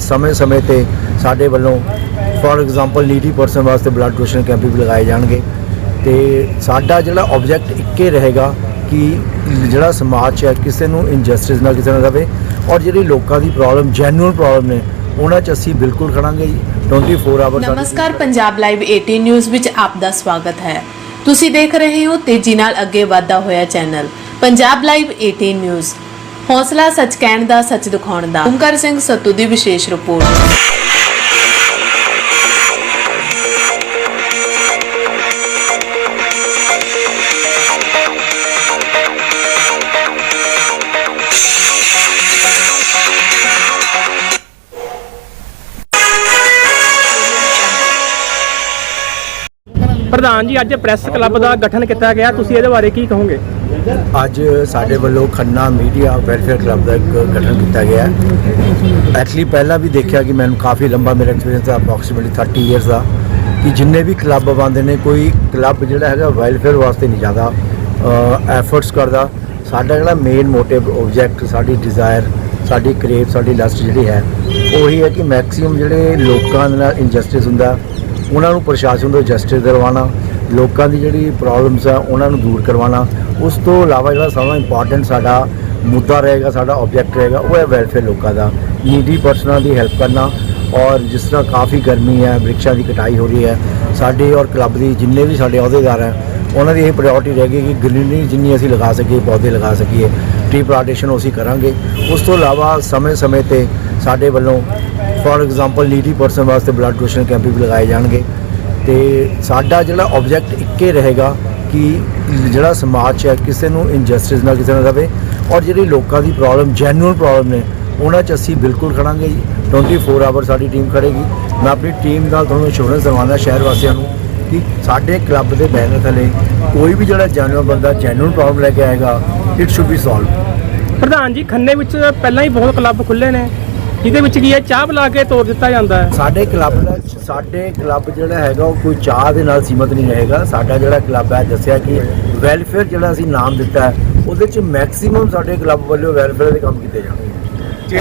ਸਮੇਂ-ਸਮੇਂ ਤੇ ਸਾਡੇ ਵੱਲੋਂ ਫੋਰ ਐਗਜ਼ਾਮਪਲ ਨੀਡੀ ਪਰਸਨ ਵਾਸਤੇ ਬਲੱਡ ਡੋਨੇਸ਼ਨ ਕੈਂਪ ਵੀ ਲਗਾਏ ਜਾਣਗੇ। ਤੇ ਸਾਡਾ ਜਿਹੜਾ ਆਬਜੈਕਟ ਇੱਕੇ ਰਹੇਗਾ ਕਿ ਜਿਹੜਾ ਸਮਾਜ ਹੈ, ਕਿਸੇ ਨੂੰ ਇਨਜਸਟਿਸ ਨਾ ਕਿਸੇ ਨਾਲ ਰਵੇ ਔਰ ਜਿਹੜੀ ਲੋਕਾਂ ਦੀ ਪ੍ਰੋਬਲਮ ਜੈਨੂਇਨ ਪ੍ਰੋਬਲਮ ਨੇ, ਉਹਨਾਂ 'ਚ ਅਸੀਂ ਬਿਲਕੁਲ ਖੜਾਂਗੇ 24 ਆਵਰ ਨਮਸਕਾਰ, ਪੰਜਾਬ ਲਾਈਵ 18 ਨਿਊਜ਼ ਵਿੱਚ ਆਪ ਦਾ ਸਵਾਗਤ ਹੈ। ਤੁਸੀਂ ਦੇਖ ਰਹੇ ਹੋ ਤੇਜ਼ੀ ਨਾਲ ਅੱਗੇ ਵਧਦਾ ਹੋਇਆ ਚੈਨਲ ਪੰਜਾਬ ਲਾਈਵ 18 ਨਿਊਜ਼ ਹੌਸਲਾ ਸੱਚ ਕਹਿਣ ਦਾ, ਸੱਚ ਦਿਖਾਉਣ ਦਾ। ਓਮਕਾਰ ਸਿੰਘ ਸੱਤੂ ਦੀ ਵਿਸ਼ੇਸ਼ ਰਿਪੋਰਟ। ਪ੍ਰਧਾਨ ਜੀ, ਅੱਜ ਪ੍ਰੈਸ ਕਲੱਬ ਦਾ ਗਠਨ ਕੀਤਾ ਗਿਆ। ਤੁਸੀਂ ਇਹਦੇ ਬਾਰੇ ਕੀ ਕਹੋਗੇ? ਅੱਜ ਸਾਡੇ ਵੱਲੋਂ ਖੰਨਾ ਮੀਡੀਆ ਵੈਲਫੇਅਰ ਕਲੱਬ ਦਾ ਇੱਕ ਗਠਨ ਕੀਤਾ ਗਿਆ ਹੈ। ਐਕਚੁਅਲੀ ਪਹਿਲਾਂ ਵੀ ਦੇਖਿਆ ਕਿ ਮੈਨੂੰ ਕਾਫੀ ਲੰਬਾ ਮੇਰਾ ਐਕਸਪੀਰੀਅੰਸ ਹੈ ਅਪਰੋਕਸੀਮੇਟਲੀ 30 ਇਅਰਸ ਦਾ। ਕਿ ਜਿੰਨੇ ਵੀ ਕਲੱਬ ਆਉਂਦੇ ਨੇ, ਕੋਈ ਕਲੱਬ ਜਿਹੜਾ ਹੈਗਾ ਵੈਲਫੇਅਰ ਵਾਸਤੇ ਨਹੀਂ ਜ਼ਿਆਦਾ ਐਫਰਟਸ ਕਰਦਾ। ਸਾਡਾ ਜਿਹੜਾ ਮੇਨ ਮੋਟਿਵ ਆਬਜੈਕਟ ਸਾਡੀ ਡਿਜ਼ਾਇਰ ਸਾਡੀ ਕਰੇਵ ਸਾਡੀ ਲਸਟ ਜਿਹੜੀ ਹੈ, ਉਹੀ ਹੈ ਕਿ ਮੈਕਸਿਮਮ ਜਿਹੜੇ ਲੋਕਾਂ ਦੇ ਨਾਲ ਇਨਜਸਟਿਸ ਹੁੰਦਾ, ਉਹਨਾਂ ਨੂੰ ਪ੍ਰਸ਼ਾਸਨ ਤੋਂ ਜਸਟਿਸ ਦਿਵਾਉਣਾ ਲੋਕਾਂ ਦੀ ਜਿਹੜੀ ਪ੍ਰੋਬਲਮਸ ਆ, ਉਹਨਾਂ ਨੂੰ ਦੂਰ ਕਰਵਾਉਣਾ। ਉਸ ਤੋਂ ਇਲਾਵਾ ਜਿਹੜਾ ਸਭ ਤੋਂ ਇੰਪੋਰਟੈਂਟ ਸਾਡਾ ਮੁੱਦਾ ਰਹੇਗਾ, ਸਾਡਾ ਆਬਜੈਕਟ ਰਹੇਗਾ, ਉਹ ਹੈ ਵੈਲਫੇਅਰ ਲੋਕਾਂ ਦਾ। ਨੀਡੀ ਪਰਸਨਾਂ ਦੀ ਹੈਲਪ ਕਰਨਾ। ਔਰ ਜਿਸ ਤਰ੍ਹਾਂ ਕਾਫੀ ਗਰਮੀ ਹੈ ਬ੍ਰਿਕਸ਼ਾਂ ਦੀ ਕਟਾਈ ਹੋ ਰਹੀ ਹੈ, ਸਾਡੇ ਔਰ ਕਲੱਬ ਦੀ ਜਿੰਨੇ ਵੀ ਸਾਡੇ ਅਹੁਦੇਦਾਰ ਹੈ, ਉਹਨਾਂ ਦੀ ਇਹ ਪ੍ਰਾਇੋਰਟੀ ਰਹੇਗੀ ਕਿ ਗ੍ਰੀਨਰੀ ਜਿੰਨੀ ਅਸੀਂ ਲਗਾ ਸਕੀਏ, ਪੌਦੇ ਲਗਾ ਸਕੀਏ ਟ੍ਰੀ ਪਲਾਂਟੇਸ਼ਨ ਅਸੀਂ ਕਰਾਂਗੇ। ਉਸ ਤੋਂ ਇਲਾਵਾ ਸਮੇਂ-ਸਮੇਂ ਤੇ ਸਾਡੇ ਵੱਲੋਂ ਫੋਰ ਐਗਜ਼ਾਮਪਲ ਨੀਡੀ ਪਰਸਨ ਵਾਸਤੇ ਬਲੱਡ ਡੋਨੇਸ਼ਨ ਕੈਂਪ ਵੀ ਲਗਾਏ ਜਾਣਗੇ। ਤੇ ਸਾਡਾ ਜਿਹੜਾ ਆਬਜੈਕਟ ਇੱਕੇ ਰਹੇਗਾ ਕਿ ਜਿਹੜਾ ਸਮਾਜ 'ਚ ਹੈ, ਕਿਸੇ ਨੂੰ ਇਨਜਸਟਿਸ ਨਾ ਕਿਸੇ ਨਾਲ ਰਵੇ ਔਰ ਜਿਹੜੀ ਲੋਕਾਂ ਦੀ ਪ੍ਰੋਬਲਮ ਜੈਨੂਇਨ ਪ੍ਰੋਬਲਮ ਨੇ, ਉਹਨਾਂ 'ਚ ਅਸੀਂ ਬਿਲਕੁਲ ਖੜਾਂਗੇ ਜੀ। 24 ਆਵਰ ਸਾਡੀ ਟੀਮ ਖੜੇਗੀ। ਮੈਂ ਆਪਣੀ ਟੀਮ ਨਾਲ ਤੁਹਾਨੂੰ ਇੰਸ਼ੋਰੈਂਸ ਦਿਵਾਉਣਾ ਸ਼ਹਿਰ ਵਾਸੀਆਂ ਨੂੰ ਕਿ ਸਾਡੇ ਕਲੱਬ ਦੇ ਬੈਨਰ ਥੱਲੇ ਕੋਈ ਵੀ ਜਿਹੜਾ ਜੈਨੂਇਨ ਬੰਦਾ ਜੈਨੂਇਨ ਪ੍ਰੋਬਲਮ ਲੈ ਕੇ ਆਏਗਾ ਇਟ ਸ਼ੁੱਡ ਬੀ ਸੋਲਵ ਪ੍ਰਧਾਨ ਜੀ, ਖੰਨੇ ਵਿੱਚ ਪਹਿਲਾਂ ਹੀ ਬਹੁਤ ਕਲੱਬ ਖੁੱਲੇ ਨੇ। ਜਿਹਦੇ ਵਿੱਚ ਕੀ ਹੈ? ਚਾਹ ਬੁਲਾ ਕੇ ਤੋਰ ਦਿੱਤਾ ਜਾਂਦਾ ਹੈ। ਸਾਡੇ ਕਲੱਬ ਦਾ ਸਾਡੇ ਕਲੱਬ ਜਿਹੜਾ ਹੈਗਾ ਉਹ ਕੋਈ ਚਾਹ ਦੇ ਨਾਲ ਸੀਮਤ ਨਹੀਂ ਰਹੇਗਾ। ਸਾਡਾ ਜਿਹੜਾ ਕਲੱਬ ਹੈ ਦੱਸਿਆ ਕਿ ਵੈਲਫੇਅਰ ਜਿਹੜਾ ਅਸੀਂ ਨਾਮ ਦਿੱਤਾ ਹੈ ਉਹਦੇ ਚ ਮੈਕਸਿਮਮ ਸਾਡੇ ਕਲੱਬ ਵੱਲੋਂ ਵੈਲਫੇਅਰ ਦੇ ਕੰਮ ਕੀਤੇ ਜਾਣਗੇ।